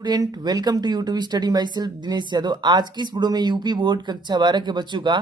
Student welcome to YouTube study myself Dinesh Yadav. आज की इस वीडियो में यूपी बोर्ड कक्षा 12 के बच्चों का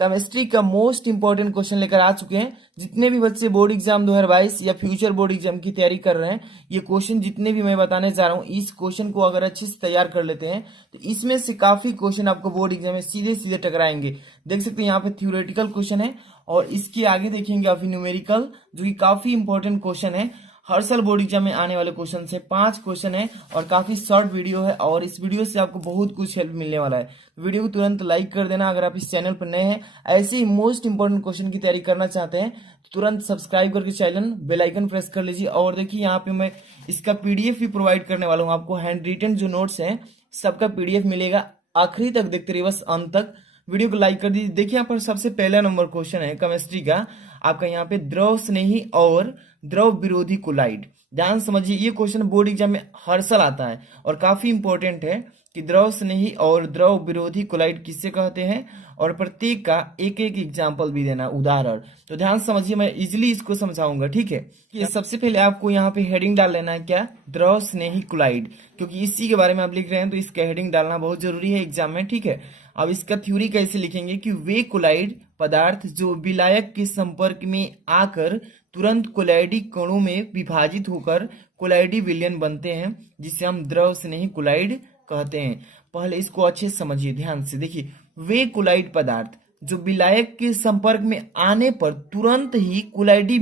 केमिस्ट्री का मोस्ट इंपॉर्टेंट क्वेश्चन लेकर आ चुके हैं। जितने भी बच्चे बोर्ड एग्जाम 2022 या फ्यूचर बोर्ड एग्जाम की तैयारी कर रहे हैं, ये क्वेश्चन जितने भी मैं बताने जा रहा हूँ, इस क्वेश्चन को अगर अच्छे से तैयार कर लेते हैं तो इसमें से काफी क्वेश्चन आपको बोर्ड एग्जाम में सीधे सीधे टकराएंगे। देख सकते हैं यहाँ पे थ्योरेटिकल क्वेश्चन है और इसके आगे देखेंगे अभी न्यूमेरिकल, जो कि काफी इंपॉर्टेंट क्वेश्चन है। हर साल बोर्ड एग्जाम में आने वाले क्वेश्चन से 5 क्वेश्चन है और काफी शॉर्ट वीडियो है और इस वीडियो से आपको बहुत कुछ हेल्प मिलने वाला है। वीडियो को तुरंत लाइक कर देना। अगर आप इस चैनल पर नए हैं, ऐसे ही मोस्ट इंपोर्टेंट क्वेश्चन की तैयारी करना चाहते हैं तो तुरंत सब्सक्राइब करके चैनल बेल आइकन प्रेस कर लीजिए। और देखिए यहाँ पे मैं इसका पीडीएफ भी प्रोवाइड करने वाला हूँ आपको। हैंड रिटन जो नोट्स हैं सबका पीडीएफ मिलेगा। आखिरी तक देखते रहिए, बस अंत तक। वीडियो को लाइक कर दीजिए। देखिए यहाँ पर सबसे पहला नंबर क्वेश्चन है केमिस्ट्री का आपका, यहाँ पे द्रव स्नेही और द्रव विरोधी कोलाइड। ध्यान समझिए, ये क्वेश्चन बोर्ड एग्जाम में हर साल आता है और काफी इंपॉर्टेंट है कि द्रव स्नेही और द्रव विरोधी कोलाइड किससे कहते हैं, और प्रत्येक का एक एक एग्जाम्पल भी देना, उदाहरण। तो ध्यान समझिए, मैं इजिली इसको समझाऊंगा, ठीक है। ये सबसे पहले आपको यहाँ पे हेडिंग डाल लेना है, क्या, द्रव स्नेही कोलाइड, क्योंकि इसी के बारे में आप लिख रहे हैं तो इसका हेडिंग डालना बहुत जरूरी है एग्जाम में, ठीक है। अब इसका थ्योरी कैसे लिखेंगे कि वे कोलाइड पदार्थ जो विलायक के संपर्क में आकर तुरंत कोलाइडी कणों में विभाजित होकर कोलाइडी विलयन बनते हैं, जिसे हम द्रव स्नेही कोलाइड कहते हैं। पहले इसको अच्छे से समझिए, ध्यान से देखिए। वे कोलाइड पदार्थ जो विलायक के संपर्क में आने पर तुरंत ही कोलाइडी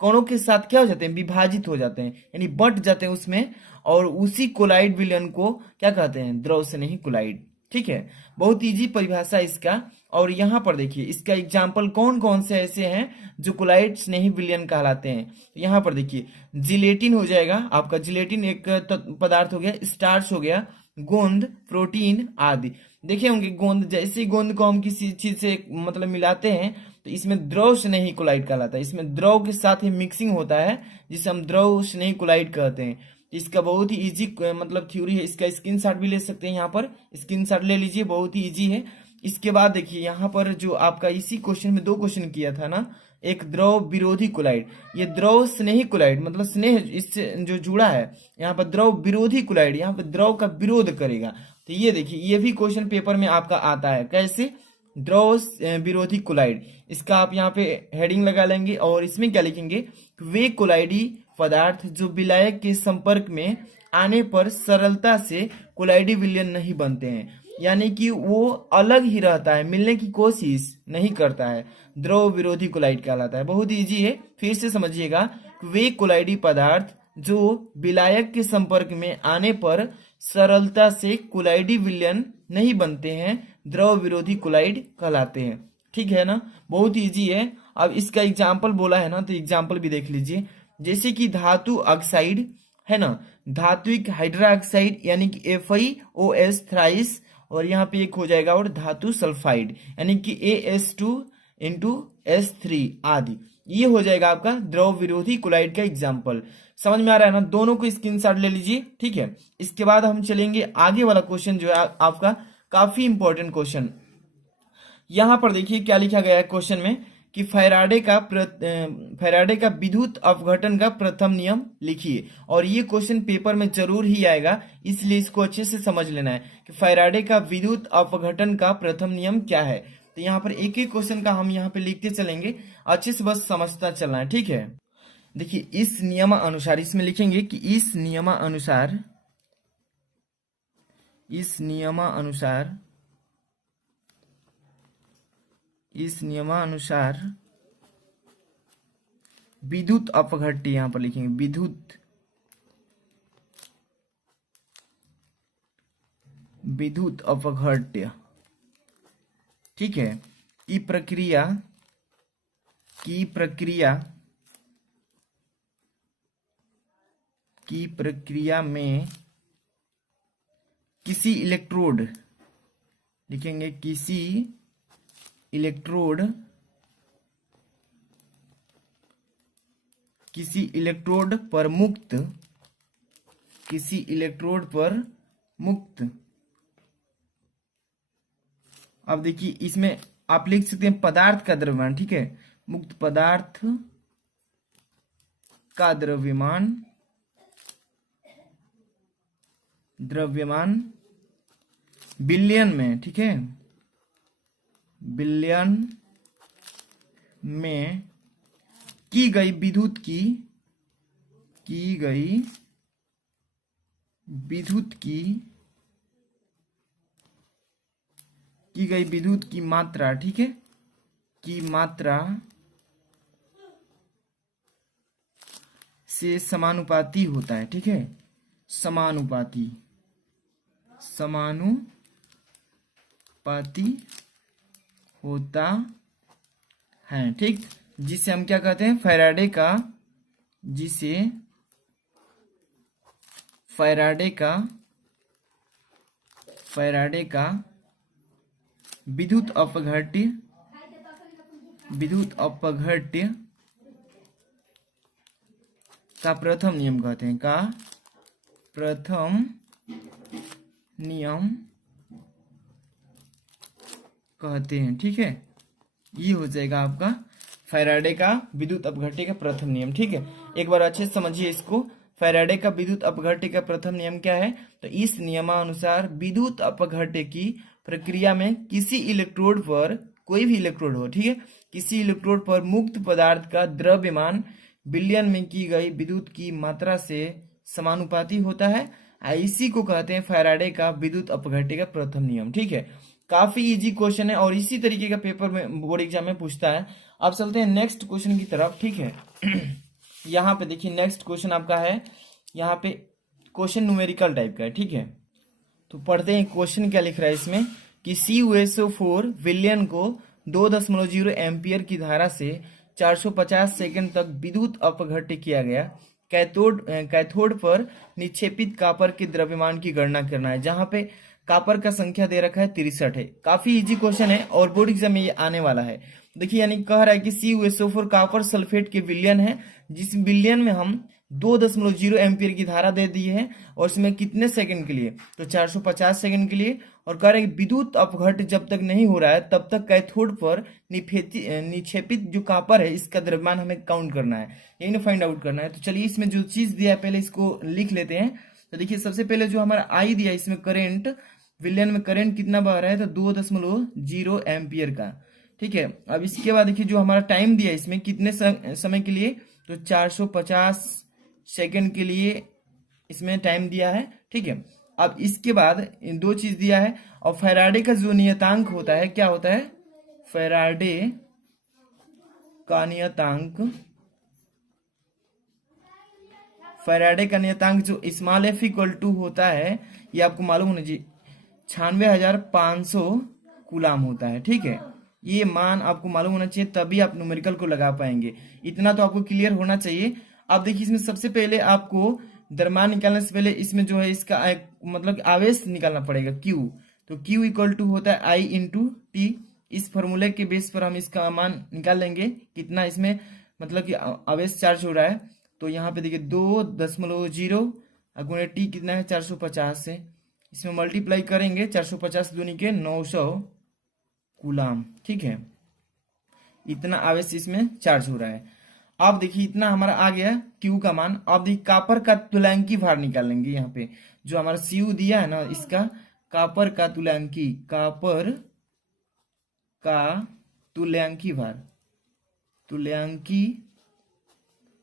कणों के साथ क्या हो जाते हैं, विभाजित हो जाते हैं, यानी बट जाते हैं उसमें, और उसी कोलाइड विलयन को क्या कहते हैं, द्रव स्नेही कोलाइड, ठीक है। बहुत इजी परिभाषा इसका। और यहाँ पर देखिए इसका एग्जाम्पल कौन कौन से ऐसे हैं जो कोलाइड स्नेही विलयन कहलाते हैं। यहाँ पर देखिए जिलेटिन हो जाएगा आपका, जिलेटिन एक पदार्थ हो गया, स्टार्च हो गया, गोंद, प्रोटीन आदि। देखे होंगे गोंद, जैसे ही गोंद को हम किसी चीज से मतलब मिलाते हैं तो इसमें द्रव स्नेही कोलाइड कहलाता है। इसमें द्रव के साथ ही मिक्सिंग होता है जिसे हम द्रव स्नेही कोलाइड कहते हैं। इसका बहुत ही इजी मतलब थ्योरी है। इसका स्क्रीनशॉट भी ले सकते हैं, यहाँ पर स्क्रीनशॉट ले लीजिए, बहुत ही इजी है। इसके बाद देखिए यहाँ पर जो आपका इसी क्वेश्चन में 2 क्वेश्चन किया था ना, एक द्रव विरोधी कोलाइड, ये द्रव स्नेही कोलाइड, मतलब स्नेह इससे जो जुड़ा है। यहाँ पर द्रव विरोधी कोलाइड, यहाँ पर द्रव का विरोध करेगा। तो ये देखिए ये भी क्वेश्चन पेपर में आपका आता है, कैसे, द्रव विरोधी कोलाइड। इसका आप यहाँ पे हेडिंग लगा लेंगे और इसमें क्या लिखेंगे, वे कोलाइडी पदार्थ जो विलायक के संपर्क में आने पर सरलता से कोलाइडी विलयन नहीं बनते हैं, यानी कि वो अलग ही रहता है, मिलने की कोशिश नहीं करता है, द्रव विरोधी कोलाइड कहलाता है। बहुत इजी है, फिर से समझिएगा। वे कोलाइडी पदार्थ जो विलायक के संपर्क में आने पर सरलता से कोलाइडी विलयन नहीं बनते हैं, द्रव विरोधी कोलाइड कहलाते हैं, ठीक है ना। बहुत इजी है। अब इसका एग्जाम्पल बोला है ना, तो एग्जाम्पल भी देख लीजिए। जैसे कि धातु ऑक्साइड है ना, धात्विक हाइड्रोक्साइड यानी कि FiOS थ्राइस, और यहाँ पे एक हो जाएगा और धातु सल्फाइड यानी कि AS2 × S3 आदि। ये हो जाएगा आपका द्रव विरोधी कोलाइड का एग्जाम्पल। समझ में आ रहा है ना, दोनों को स्क्रीनशॉट ले लीजिए, ठीक है। इसके बाद हम चलेंगे आगे वाला क्वेश्चन जो है आपका काफी इंपॉर्टेंट क्वेश्चन। यहाँ पर देखिए क्या लिखा गया है क्वेश्चन में कि फैराडे का विद्युत अपघटन का प्रथम नियम लिखिए। और ये क्वेश्चन पेपर में जरूर ही आएगा, इसलिए इसको अच्छे से समझ लेना है कि फैराडे का विद्युत अपघटन का प्रथम नियम क्या है। तो यहाँ पर एक एक क्वेश्चन का हम यहाँ पे लिखते चलेंगे, अच्छे से बस समझता चलना है, ठीक है। देखिए इस नियमानुसार, इसमें लिखेंगे कि इस नियमानुसार विद्युत अपघट्य, यहां पर लिखेंगे विद्युत अपघट्य, ठीक है, की प्रक्रिया में किसी इलेक्ट्रोड, लिखेंगे किसी इलेक्ट्रोड पर मुक्त, अब देखिए इसमें आप लिख सकते हैं पदार्थ का द्रव्यमान, ठीक है, मुक्त पदार्थ का द्रव्यमान द्रव्यमान बिलियन में, ठीक है, बिलियन में की गई विद्युत की मात्रा, ठीक है, की मात्रा से समानुपाती होता है, ठीक है, समानुपाती होता है, ठीक, जिसे हम क्या कहते हैं, फैराडे का विद्युत अपघट्य का प्रथम नियम कहते हैं, ठीक है। ये हो जाएगा आपका फैराडे का विद्युत अपघट्य का प्रथम नियम, ठीक है। एक बार अच्छे से समझिए इसको। फैराडे का विद्युत अपघट्य का प्रथम नियम क्या है? तो इस नियमानुसार विद्युत अपघट्य की प्रक्रिया में किसी इलेक्ट्रोड पर, कोई भी इलेक्ट्रोड हो, ठीक है, किसी इलेक्ट्रोड पर मुक्त पदार्थ का द्रव्यमान बिलियन में की गई विद्युत की मात्रा से समानुपाती होता है। इसी को कहते हैं फैराडे का विद्युत अपघट्य का प्रथम नियम, ठीक है। काफी इजी क्वेश्चन है और इसी तरीके का पेपर में बोर्ड एग्जाम में पूछता है। अब चलते हैं नेक्स्ट क्वेश्चन की तरफ, ठीक है। यहाँ पे देखिए नेक्स्ट क्वेश्चन आपका है, यहाँ पे क्वेश्चन न्यूमेरिकल टाइप का है, ठीक है। तो पढ़ते हैं क्वेश्चन क्या लिख रहा है इसमें कि CuSO4 विलयन को 2.0 एम्पियर की धारा से 450 सेकंड तक विद्युत अपघट्य किया गया। कैथोड पर निक्षेपित कॉपर के द्रव्यमान की गणना करना है, जहां पे कॉपर का संख्या दे रखा है 63 है। काफी इजी क्वेश्चन है और बोर्ड एग्जाम में ये आने वाला है। देखिए यानी कह रहा है कि CuSO4 कॉपर सल्फेट के विलयन है, जिस विलयन में हम 2.0 एम्पियर की धारा दे दी है और इसमें कितने सेकंड के लिए? तो 450 सेकंड के लिए। और कह रहे हैं विद्युत अपघट्य जब तक नहीं हो रहा है तब तक कैथोड पर निक्षेपित जो कॉपर है इसका द्रव्यमान हमें काउंट करना है, यही फाइंड आउट करना है। तो चलिए इसमें जो चीज दिया है पहले इसको लिख लेते हैं। तो देखिए सबसे पहले जो हमारा आई दिया है इसमें करंट, विलयन में करंट कितना बह रहा है? तो 2.0 एम्पियर का, ठीक है। अब इसके बाद देखिए जो हमारा टाइम दिया है इसमें कितने समय के लिए? तो 450 सेकंड के लिए इसमें टाइम दिया है, ठीक है। अब इसके बाद इन दो चीज दिया है और फैराडे का जो नियतांक होता है क्या होता है? फैराडे का नियतांक जो स्मॉल f इक्वल टू होता है, ये आपको मालूम होना चाहिए, 96,500 कूलाम होता है, ठीक है। ये मान आपको मालूम होना चाहिए तभी आप न्यूमेरिकल को लगा पाएंगे। इतना तो आपको क्लियर होना चाहिए। अब देखिए इसमें सबसे पहले आपको द्रव्यमान निकालने से पहले इसमें जो है इसका मतलब आवेश निकालना पड़ेगा Q। तो Q इक्वल टू होता है I इंटू टी। इस फॉर्मूले के बेस पर हम इसका मान निकाल लेंगे कितना इसमें मतलब कि आवेश चार्ज हो रहा है। तो यहाँ पे देखिए 2.0 गुणे टी कितना है? 450 से इसमें मल्टीप्लाई करेंगे, 450 दूनी के 900 कूलाम, ठीक है। इतना आवेश इसमें चार्ज हो रहा है। अब देखिए इतना हमारा आ गया Q का मान। अब देखिए कॉपर का तुल्यांकी भार निकालेंगे। यहाँ पे जो हमारा Cu दिया है ना, इसका कॉपर का तुल्यांकी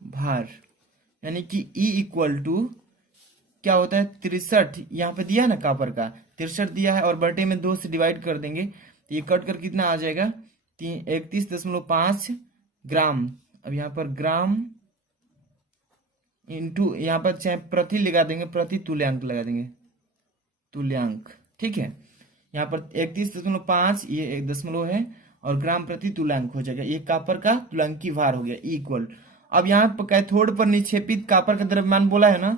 भार यानी कि E इक्वल टू क्या होता है? 63 यहाँ पे दिया है ना, कॉपर का 63 दिया है और बटे में 2 से डिवाइड कर देंगे तो ये कट कर कितना आ जाएगा? 31.5 ग्राम। अब यहाँ पर ग्राम इंटू यहाँ पर चाहे प्रति लगा देंगे, प्रति तुल्यांक लगा देंगे, तुल्यांक, ठीक है। यहाँ पर 31.5 ये 1 दशमलव है और ग्राम प्रति तुल्यांक हो जाएगा। ये कॉपर का तुल्यांकी भार हो गया इक्वल। अब यहाँ पर कैथोड पर निक्षेपित कॉपर का द्रव्यमान बोला है ना,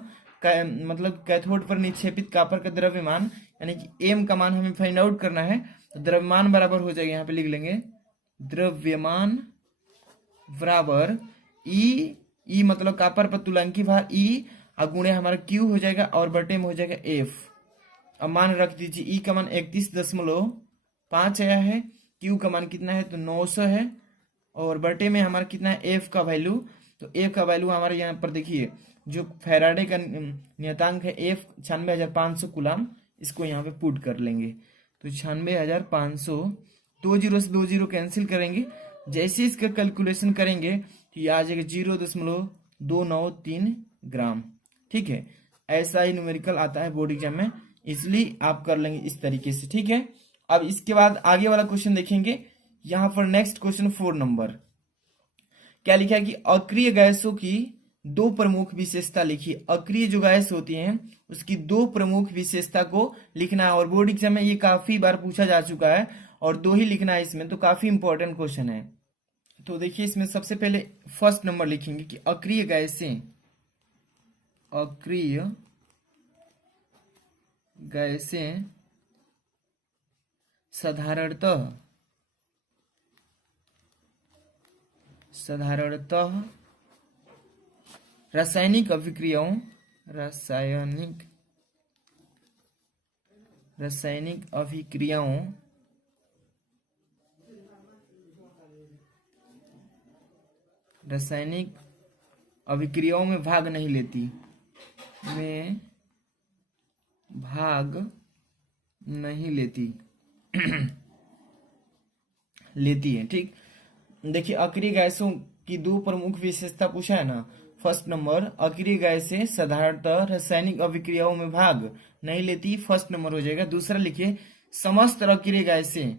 मतलब कैथोड पर निक्षेपित कॉपर का द्रव्यमान यानी कि M का मान हमें फाइंड आउट करना है। तो द्रव्यमान बराबर हो जाएगा, यहाँ पे लिख लेंगे द्रव्यमान बराबर E मतलब कॉपर पर तुल्यांकी भार E गुणे हमारा Q हो जाएगा और बटे में हो जाएगा F। अब मान रख दीजिए E का मान 31.5 आया है, Q का मान कितना है? तो 900 है और बटे में हमारा कितना है? F का वैल्यू। तो F का वैल्यू हमारे यहाँ पर देखिए जो फैराडे का नियतांक है F 96,500 कूलम, इसको यहाँ पे पुट कर लेंगे। तो 96,500, 20 से 20 कैंसिल करेंगे। जैसे इसका कैलकुलेशन करेंगे तो ये आ जाएगा 0.293 ग्राम। ठीक है, ऐसा ही न्यूमेरिकल आता है बोर्ड एग्जाम में, इसलिए आप कर लेंगे इस तरीके से। ठीक है, अब इसके बाद आगे वाला क्वेश्चन देखेंगे। यहाँ पर नेक्स्ट क्वेश्चन 4 नंबर क्या लिखा है कि अक्रिय गैसों की 2 प्रमुख विशेषता लिखिए। अक्रिय जो गैस होती हैं उसकी 2 प्रमुख विशेषता को लिखना है, और बोर्ड एग्जाम में ये काफी बार पूछा जा चुका है, और 2 ही लिखना है इसमें, तो काफी इंपॉर्टेंट क्वेश्चन है। तो देखिए इसमें सबसे पहले फर्स्ट नंबर लिखेंगे कि अक्रिय गैसें, अक्रिय गैसें साधारणतः रासायनिक अभिक्रियाओं में भाग नहीं लेती, लेती है। ठीक, देखिए अक्रिय गैसों की 2 प्रमुख विशेषता पूछा है ना। फर्स्ट नंबर, अक्रिय गैसें साधारणतः रासायनिक अभिक्रियाओं में भाग नहीं लेती, फर्स्ट नंबर हो जाएगा। दूसरा लिखिए समस्त अक्रिय गैसें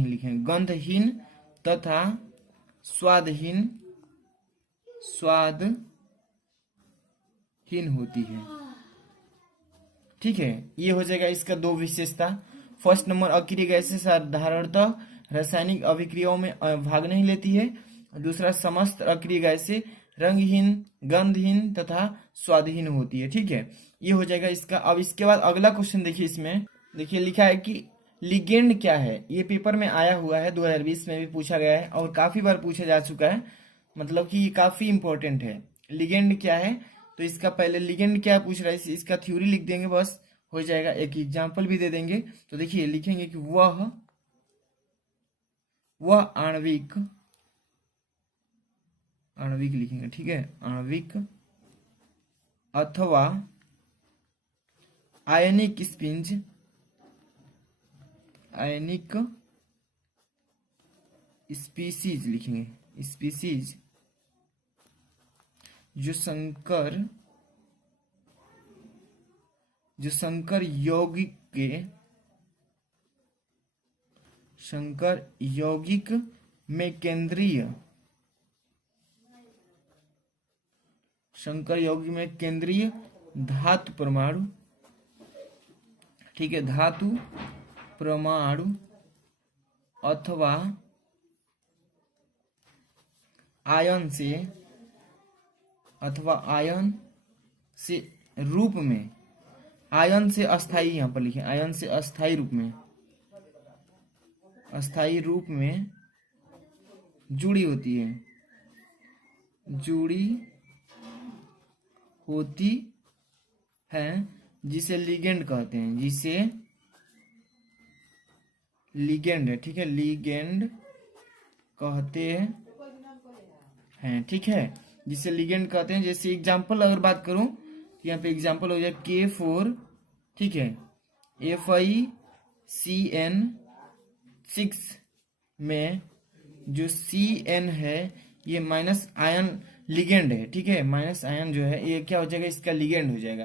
रंगहीन, गंधहीन तथा स्वादहीन होती है। ठीक है, ये हो जाएगा इसका 2 विशेषता। फर्स्ट नंबर, अक्रिय गैसें साधारणतः रासायनिक अभिक्रियाओं में भाग नहीं लेती है। दूसरा, समस्त अक्रिय गैसें रंगहीन, गंधहीन तथा स्वादहीन होती है। ठीक है, ये हो जाएगा इसका। अब इसके बाद अगला क्वेश्चन देखिए, इसमें देखिए लिखा है कि लिगेंड क्या है। ये पेपर में आया हुआ है, 2020 में भी पूछा गया है और काफी बार पूछा जा चुका है, मतलब कि ये काफी इंपॉर्टेंट है। लिगेंड क्या है, तो इसका पहले लिगेंड क्या पूछ रहा है, इसका थ्योरी लिख देंगे, बस हो जाएगा। एक एग्जांपल भी दे देंगे। तो देखिए लिखेंगे कि वह आणविक लिखेंगे। ठीक है, आणविक अथवा आयनिक स्पीसीज लिखेंगे, स्पीसीज जो संकर यौगिक में केंद्रीय धातु परमाणु, ठीक है, धातु परमाणु अथवा आयन से रूप में, आयन से अस्थाई, यहाँ पर लिखे आयन से अस्थाई रूप में जुड़ी होती है, जिसे लिगेंड कहते हैं, ठीक है, लिगेंड कहते हैं। ठीक है, जिसे लिगेंड कहते हैं। जैसे एग्जांपल अगर बात करूं तो यहाँ पे एग्जांपल हो जाए K4, ठीक है, FeCN6 में जो CN है ये माइनस आयन लिगेंड है। ठीक है, माइनस आयन जो है ये क्या हो जाएगा, इसका लिगेंड हो जाएगा।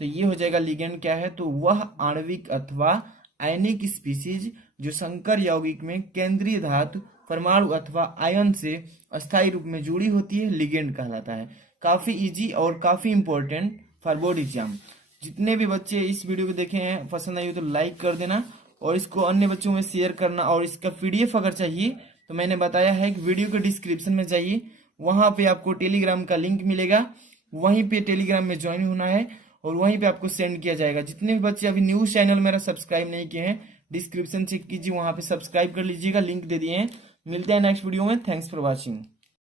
तो ये हो जाएगा लिगेंड क्या है, तो वह आणविक अथवा आयनिक स्पीसीज जो संकर यौगिक में केंद्रीय धातु परमाणु अथवा आयन से अस्थायी रूप में जुड़ी होती है, लिगेंड कहलाता है। काफी इजी और काफी इंपॉर्टेंट फॉर बोर्ड एग्जाम। जितने भी बच्चे इस वीडियो को देखे हैं, पसंद आई हो तो लाइक कर देना और इसको अन्य बच्चों में शेयर करना। और इसका PDF अगर चाहिए तो मैंने बताया है कि वीडियो के डिस्क्रिप्शन में जाइए, वहां पे आपको टेलीग्राम का लिंक मिलेगा, वहीं पे टेलीग्राम में ज्वाइन होना है और वहीं पे आपको सेंड किया जाएगा। जितने भी बच्चे अभी न्यूज चैनल मेरा सब्सक्राइब नहीं किए हैं, डिस्क्रिप्शन चेक कीजिए, वहां पे सब्सक्राइब कर लीजिएगा, लिंक दे दिए हैं। मिलते हैं नेक्स्ट वीडियो में। Thanks for watching.